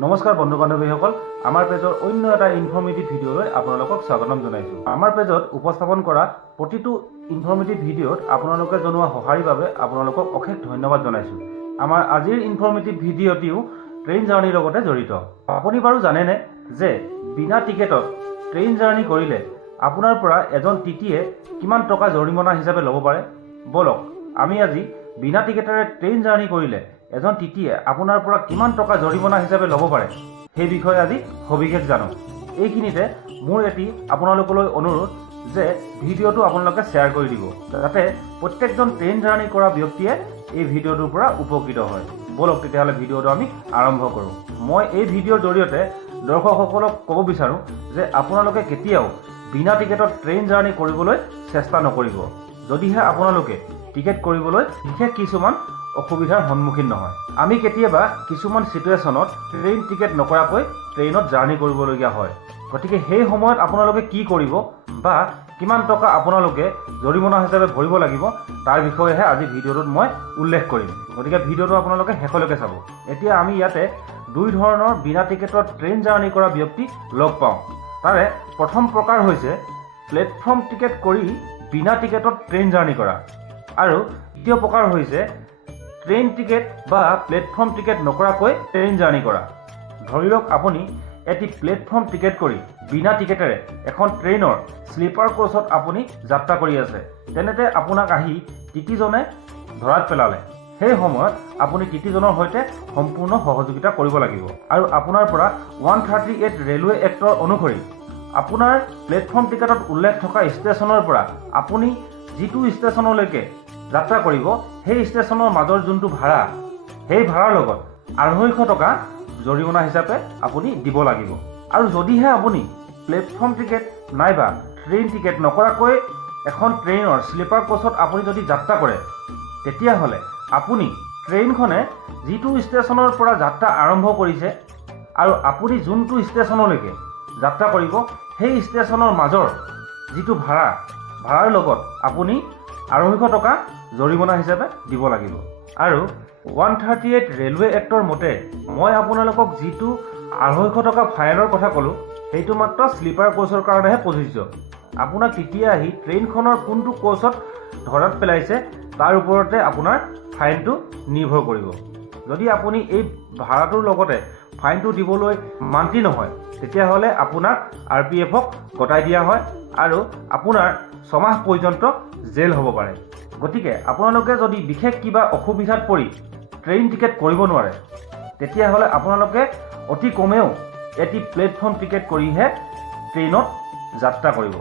নমস্কাৰ বন্ধু বান্ধৱীসকল, আমাৰ পেজৰ অন্য এটা ইনফৰ্মেটিভ ভিডিঅ'লৈ আপোনালোকক স্বাগতম জনাইছোঁ। আমাৰ পেজত উপস্থাপন কৰা প্ৰতিটো ইনফৰ্মেটিভ ভিডিঅ'ত আপোনালোকে জনোৱা সঁহাৰিৰ বাবে আপোনালোকক অশেষ ধন্যবাদ জনাইছোঁ। আমাৰ আজিৰ ইনফৰ্মেটিভ ভিডিঅ'টিও ট্ৰেইন জাৰ্ণিৰ লগতে জড়িত। আপুনি বাৰু জানেনে যে বিনা টিকেটত ট্ৰেইন জাৰ্ণি কৰিলে আপোনাৰ পৰা এজন টিটিয়ে কিমান টকা জৰিমনা হিচাপে ল'ব পাৰে? বলক আমি আজি বিনা টিকেটেৰে ট্ৰেইন জাৰ্ণি কৰিলে এজন টিটিয়ে আপোনাৰ পৰা কিমান টকা জৰিমনা হিচাপে ল'ব পাৰে সেই বিষয়ে আজি সবিশেষ জানো। এইখিনিতে মোৰ এটি আপোনালোকলৈ অনুৰোধ যে ভিডিঅ'টো আপোনালোকে শ্বেয়াৰ কৰি দিব, যাতে প্ৰত্যেকজন ট্ৰেইন জাৰ্ণি কৰা ব্যক্তিয়ে এই ভিডিঅ'টোৰ পৰা উপকৃত হয়। বলক তেতিয়াহ'লে ভিডিঅ'টো আমি আৰম্ভ কৰোঁ। মই এই ভিডিঅ'ৰ জৰিয়তে দৰ্শকসকলক ক'ব বিচাৰোঁ যে আপোনালোকে কেতিয়াও বিনা টিকেটত ট্ৰেইন জাৰ্ণি কৰিবলৈ চেষ্টা নকৰিব, যদিহে আপোনালোকে টিকেট কৰিবলৈ বিশেষ কিছুমান অসুবিধাৰ সন্মুখীন নহয়। আমি কেতিয়াবা কিছুমান চিটুৱেশ্যনত ট্ৰেইন টিকেট নকৰাকৈ ট্ৰেইনত জাৰ্ণি কৰিবলগীয়া হয়। গতিকে সেই সময়ত আপোনালোকে কি কৰিব বা কিমান টকা আপোনালোকে জৰিমনা হিচাপে ভৰিব লাগিব তাৰ বিষয়েহে আজি ভিডিঅ'টোত মই উল্লেখ কৰিম। গতিকে ভিডিঅ'টো আপোনালোকে শেষলৈকে চাব। এতিয়া আমি ইয়াতে দুই ধৰণৰ বিনা টিকেটত ট্ৰেইন জাৰ্ণি কৰা ব্যক্তি লগ পাওঁ। তাৰে প্ৰথম প্ৰকাৰ হৈছে প্লেটফৰ্ম টিকেট কৰি বিনা টিকেটত ট্ৰেইন জাৰ্ণি কৰা, আৰু দ্বিতীয় প্ৰকাৰ হৈছে ট্ৰেইন টিকেট বা প্লেটফৰ্ম টিকেট নকৰাকৈ ট্ৰেইন জাৰ্ণি কৰা। ধৰি লওক আপুনি এটি প্লেটফৰ্ম টিকেট কৰি বিনা টিকেটেৰে এখন ট্ৰেইনৰ শ্লিপাৰ কোচত আপুনি যাত্ৰা কৰি আছে। তেনেতে আপোনাক আহি টিটিজনে ধৰাত পেলালে। সেই সময়ত আপুনি টিটিজনৰ সৈতে সম্পূৰ্ণ সহযোগিতা কৰিব লাগিব, আৰু আপোনাৰ পৰা 138 ৰেলৱে এক্টৰ অনুসৰি আপোনাৰ প্লেটফৰ্ম টিকেটত উল্লেখ থকা ষ্টেচনৰ পৰা আপুনি যিটো ষ্টেচনলৈকে যাত্ৰা কৰিব সেই ষ্টেচনৰ মাজৰ যোনটো ভাড়া, সেই ভাড়াৰ লগত 250 টকা জৰিমনা হিচাপে আপুনি দিব লাগিব। আৰু যদিহে আপুনি প্লেটফৰ্ম টিকেট নাইবা ট্ৰেইন টিকেট নকৰাকৈ এখন ট্ৰেইনৰ শ্লিপাৰ কোচত আপুনি যদি যাত্ৰা কৰে, তেতিয়াহ'লে আপুনি ট্ৰেইনখনে যিটো ষ্টেচনৰ পৰা যাত্ৰা আৰম্ভ কৰিছে আৰু আপুনি যোনটো ষ্টেচনলৈকে যাত্ৰা কৰিব সেই ষ্টেচনৰ মাজৰ যিটো ভাড়াৰ লগত আপুনি 250 টকা জৰিমনা হিচাপে দিব লাগিব। আৰু 138 ৰেলৱে এক্টৰ মতে মই আপোনালোকক যিটো 250 টকা ফাইনৰ কথা ক'লোঁ, সেইটো মাত্ৰ শ্লিপাৰ কোচৰ কাৰণেহে প্ৰযোজ্য। আপোনাক তেতিয়া আহি ট্ৰেইনখনৰ কোনটো কোচত ধৰাত পেলাইছে তাৰ ওপৰতে আপোনাৰ ফাইনটো নিৰ্ভৰ কৰিব। যদি আপুনি এই ভাড়াটোৰ লগতে ফাইনটো দিবলৈ মান্তি নহয়, তেতিয়াহ'লে আপোনাক RPF-ক গতাই দিয়া হয় আৰু আপোনাৰ 6 মাহ পৰ্যন্ত জেল হ'ব পাৰে। গতিকে আপোনালোকে যদি বিশেষ কিবা অসুবিধাত পৰি ট্ৰেইন টিকেট কৰিব নোৱাৰে, তেতিয়াহ'লে আপোনালোকে অতি কমেও এটি প্লেটফৰ্ম টিকেট কৰিহে ট্ৰেইনত যাত্ৰা কৰিব।